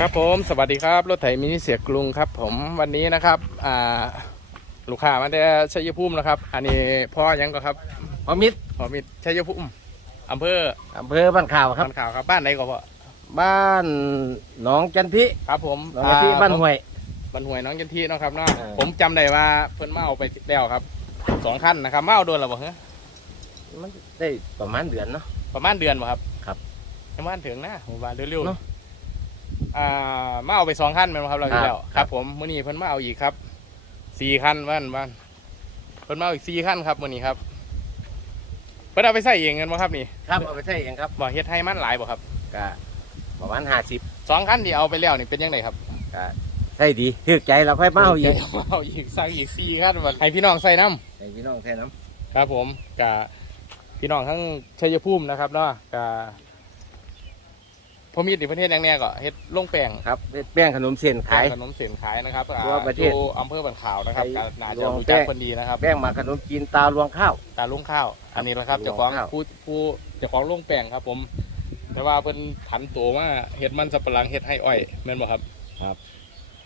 ครับผมสวัสดีครับ รถไถมินิเสียกรุงครับ ผมวันนี้นะครับอ่าลูกค้ามาได้ชัยภูมินะครับ อันนี้พ่อยังก็ครับพอมิตรพ่อมิตรชัยภูมิอำเภออำเภอบ้านข่าวครับบ้านข่าวครับบ้านไหนก็พ่อบ้านหนองจันทิครับ ผมหนองจันทิอ่บ้านห้วยบ้านห้วยน้องจันทีเนาะครับเนาะเออผมจำได้ว่าเพิ่นมาเอาไปแล้วครับสองคันนะครับมาเอาโดนแล้วบ่ฮะมันได้ประมาณเดือนเนาะประมาณเดือนบ่ครับครับประมาณถึงนะผมว่าเร็วๆเนอะ อ่ามาเอาไปสองคันแม่นบ่ครับเราครับที่แล้วคครัรับบผมมื้อนี้เพิ่นมาเอาอีกครับสี่คันบ้านบ้านเพิ่นมาเอาอีกสี่คันครับมื้อนี้ครับเพิ่นเอาไปใส่เองกันบ่ครับนี่ครับเอาไปใช้เองครับบ่เฮ็ดให้มันหลายบ่ครับก็ประมาณห้าสิบสองคันที่เอาไปแล้วนี่เป็นยังไงครับก็ใช่ดีถือใจเราค่อยมาเอาอีกมาเอาอีกสั่งอีกสี่คันบ่ให้พี่น้องใส่น้ำ ให้พี่น้องใช้น้ครับผมกับพี่น้องทั้งชัยภูมินะครับเนาะกับ พอมีดในประเทศอย่างเนี้ยก็เฮ็ดลงแป้งำครับแป้งขนมเส้นขาย ขนมเส้นขายนะครับอ่าทั่วประเทศอยู่อำเภอบันขาวนะครับไปก็น่าลจะองรู้จักแป้ง คนดีนะครับแป้งมาขนมจีนตาลวงข้าว ตาลุงข้าว อันนี้แหละครับลุงเจ้าของข้าว ผู้ผู้เจ้าของลงแป้งครับ ผม แต่ว่าเพิ่นผันตัวมาเฮ็ดมันสับปะหลังเฮ็ดให้อ้อยแม่นบ่ครับครับ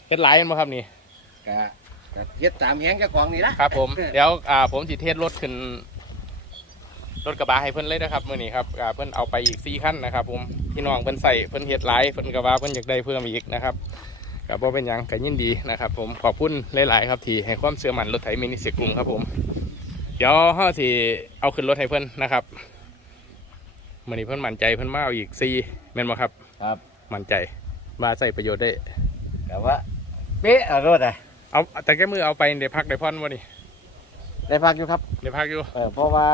เฮ็ดหลายแม่นบ่ครับนี่ก็ก็เฮ็ดตามแหงเจ้าของนี่นะครับผม เดี๋ยวอ่าผมสิเทศรถขึ้น รถกระบะให้เพิ่นเลยนะครับมื้อนี้ครับอ่าเพิ่นเอาไปอีก4คันนะครับผมพี่น้องเพิ่นใส่เพิ่นเฮ็ดหลายเพิ่นกระบะเพิ่นอยากได้เพิ่มอีกนะครับก็บ่เป็นหยังก็ยินดีนะครับ ผมขอบคุณหลาย ๆ ครับที่ให้ความเชื่อมั่นรถไถมินิเสียกรุงครับผมเดี๋ยวเฮาสิเอาขึ้นรถให้เพิ่นนะครับมื้อนี้เพิ่นมั่นใจเพิ่นมาเอาอีก4แม่นบ่ครับ ครับมั่นใจว่าใส่ประโยชน์ได้ แต่ว่าเป๊ะเอารถอะเอาแต่แก้มือเอาไปได้พักได้พรบ่นี่ได้พักอยู่ครับได้พักอยู่ เออเพราะว่า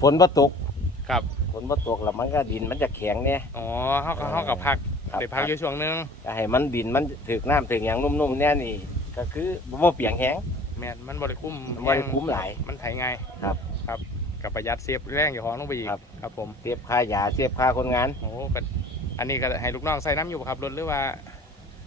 ฝนบ่ตกครับ ฝนบ่ตกแล้วมันก็ดินมันจะแข็งเนี่ยอ๋อเฮาก็เฮากับพักครับได้พักอยู่ช่วงหนึงก็ให้มันดินมันถึกน้ำถึกอย่างนุ่มๆเนี่ยนี่ ก็คือบ่เปียงแห้งแม่นมันบริคุ้มมันบ่ได้คุ้มหลายมันไถง่ายครับครับกับประหยัดเซฟแรงอย่าของลงไปอีกครับครับผมเสียบค่ายาเสียบค่าคนงานโอ้ก็อันนี้ก็ให้ลูกน้องใส่น้ำอยู่บ่ครับรถหรือว่า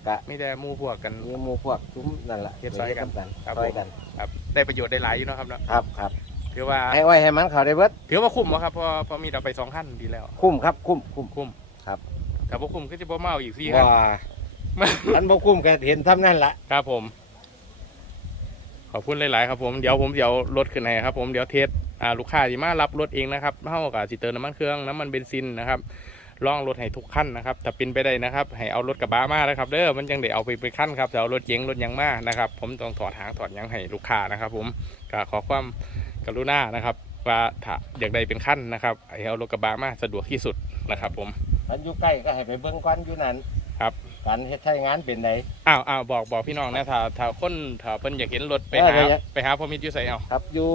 ก็มีแต่หมู่พวกกันมีหมู่พวกซุ้มนั่นแหละเฮ็ดซอยกันกันครับซอยกันครับได้ประโยชน์ได้หลายอยู่เนาะครับเนาะครับครับ ถือว่าให้อ้อยให้มันเขาได้เบิดถือว่าคุ้มบ่ครับเพอพอมีเราไปสองขั้นดีแล้ว คุ้มครับคุ้มคุ้มคุ้มครับแต่บ่คุ้มก็จะบ่เมาอีกสี่ขั้นว่ามันบ่คุ้มก็เห็นทำนั่นละครับผม ขอบคุณหลาย ๆ ครับผมเดี๋ยวผมเดี๋ยวรถขึ้นให้ครับ ผมเดี๋ยวเทสอ่าลูกค้าที่มารับรถเองนะครับเท่ากับสิเติมน้ำมันเครื่องน้ำมันเบนซินนะครับลองรถให้ทุกขั้นนะครับถ้าเป็นไปได้นะครับ ให้เอารถกระบะมานะครับเด้อมันยังได้เอาไปไปขั้นครับจะเอารถเก๋งรถหยังมานะครับ ผมต้องถอดหางถอดหยังให้ลูกค้านะครับ ผมก็ขอความ กรุณานะครับว่าถ้าอยากได้เป็นขั้นนะครับให้เอารถกระบะมาสะดวกที่สุดนะครับผมมันอยู่ใกล้ก็ให้ไปเบิ่งก่อนอยู่นั่นครับการเฮ็ดใช้งานเป็นไดอ้าวอ้าวบอกบอกพี่น้องนะถ้าถ้าคนถ้าเพิ่นอยากเห็นรถไปเออหาเดี๋ยวไปหาพอมิตรอยู่ใส่เอาครับอยู่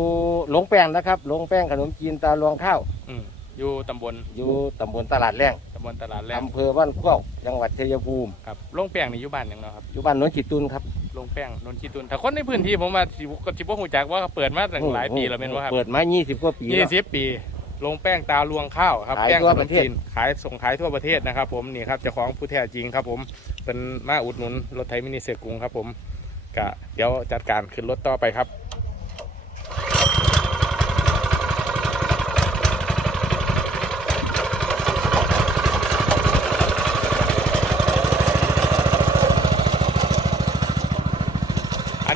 หลงแป้งนะครับหลงแป้งขนมจีนตาลวงข้าวอืมอยู่ตำบลอยู่ตำบลตลาดแรงตำบลตลาดแรมอำเภอบ้านเข้าวจังหวัดชัยภูมิครับลงแป้งนี่อยู่บ้านหยังเนาะครับอยู่บ้านโนนขีดตุนครับ ลงแป้งนนทิตุนถ้าคนในพื้นที่ผมว่าสิบสิบว่าหูจักว่าเปิดมาตั้งหลายปีแล้วเป็นว่าครับเปิดมา20กว่าปียี่แล้ว สิบปี ลงแป้งตาลวงข้าวครับขายแป้งทั่วขนปมระเทศ จีนขายส่งขายทั่วประเทศนะครับผมนี่ครับเจ้าของผู้แท้จริงครับผมเป็นมาอุดหนุนรถไทยมินิเซกรุงครับผมกะเดี๋ยวจัดการขึ้นรถต่อไปครับ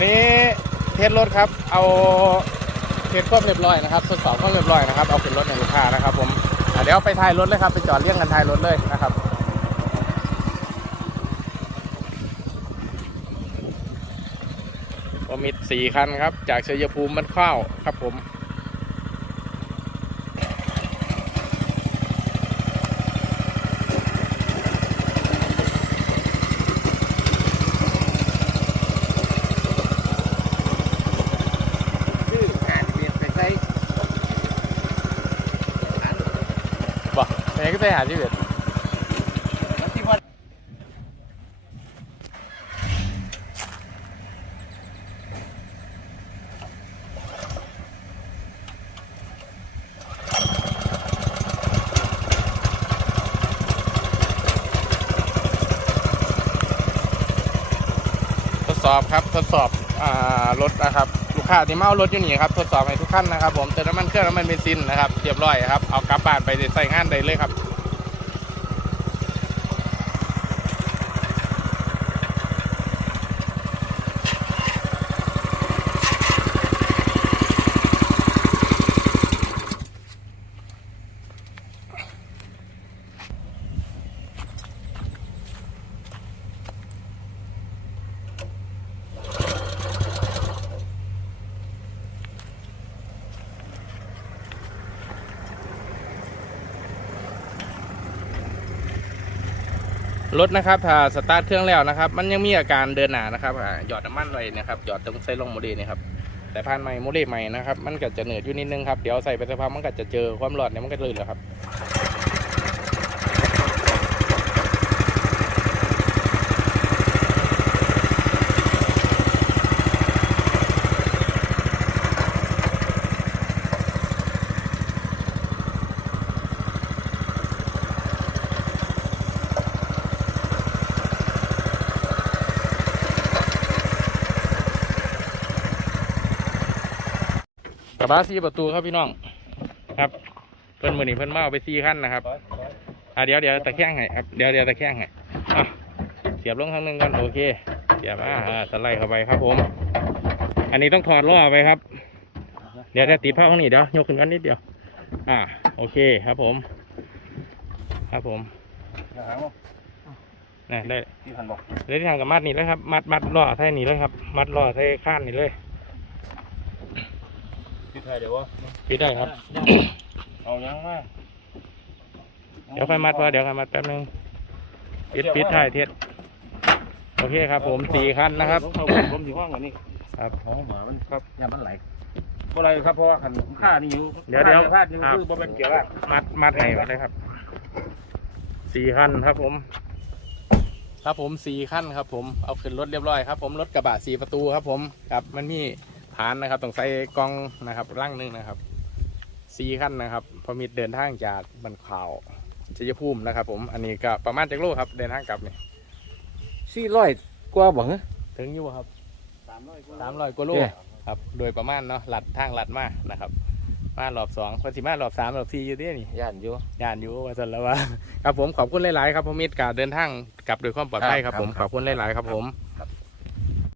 นนี้เทสรถครับ เอาเทสความเรียบร้อยนะครับทดสอบความเรียบร้อยนะครับ เอาขึ้นรถในลูกค้านะครับ ผมเดี๋ยวไปท้ายรถเลยครับไปจอดเรียงกันท้ายรถเลยนะครับก็มีสี่คันครับ จากชัยภูมิมันเข้าวครับผม ชื่อหาทะเบียนไปใส่ บอก ไปไหนก็ไปหาที่เบ็ดทดสอบครับทดสอบรถนะครับลูกค้าที่มาเอารถอยู่นี่ครับทดสอบให้ทุกขั้นนะครับ ผมเติมน้ำมันเครื่องน้ำมันเบนซินนะครับเรียบร้อยครับเอากลับบ้านไปใส่งานได้เลยครับ รถนะครับถ้าสตาร์ทเครื่องแล้วนะครับ มันยังมีอาการเดินหนานะครับหยอดน้ำมันไว้นะครับหยอดตรงไซลงโมเดลนี่ครับแต่ผ่านใหม่โมเดลใหม่นะครับมันก็จะเหนืดอยู่นิดนึงครับเดี๋ยวใส่ไปสักพักมันก็จะเจอความร้อนเนี่ยมันก็เลยแล้วครับ บะสี่ประตูครับพี่น้อง ครับเพิ่นมือนี่เพิ่นมาเอาไปสี่ขั้นนะครับอะเดี๋ยวเดี๋ยวตะแคงให้ครับเดี๋ยวเดี๋ยวตะแคงให้อะเสียบลงข้างหนึงกันโอเคเสียบอ่าอ่าสไลด์เข้าไปครับผม อันนี้ต้องถอดล้อไปครับ เดี๋ยวจะติดผ้าข้างนี้เดี๋ยวยกขึ้นกันนิดเดียว อ่าโอเคครับผม ครับผมนี่ได้ที่พันบอกเลยที่ทางกับมัดนี่เลยครับ มัดมัดล้อใส่นี่เลยครับ มัดล้อใส่ข้านนี่เลย ที่ไทยเดี๋ยววะปิดได้ครับ เอายังมาเดี๋ยวค่อยมัดพอเดี๋ยวค่อยมัดแป๊บนึงปิดปิดท้ายเท็ดโอเคครับ ผมสี่คันนะครับผมสิห้องอันนี้ครับห้องหมามันครับยามันไหลเพราะอะไรครับเพราะว่าขันค่านี่อยู่เดี๋ยวเดี๋ยวพลาดนี่คือบ่เป็นเกี่ยวว่ามัดมัดให้ก่อนเลยครับสี่คันครับผม ครับผมสี่คันครับ ผมเอาขึ้นรถเรียบร้อยครับ ผมรถกระบะสี่ประตูครับ ผมครับมันมี ฐานนะครับต้องใส่กล้องนะครับร่างหนึงนะครับสี่คันนะครับ พอมีเดินทางจากบันขาวชัยภูมินะครับ ผมอันนี้ก็ประมาณจากโลครับเดินทางกลับนี่สี่ร้อยกว่าบ่ฮะถึงอยู่บ่ครับสามร้อยกว่าสามร้อยกว่าโลเอ๊ะครับโดยประมาณเนาะหลัดทางหลัดมานะครับมารอบสองคนสิมารอบสามรอบสี่อยู่เด้นี่ย่านอยู่ย่านอยู่ว่าสันแล้วว่าครับผมขอบคุณหลาย ๆ ครับผมมิตรการเดินทางกลับโดยความปลอดภัยครับผมคขรับอบคุณหลาย ๆ ครับผม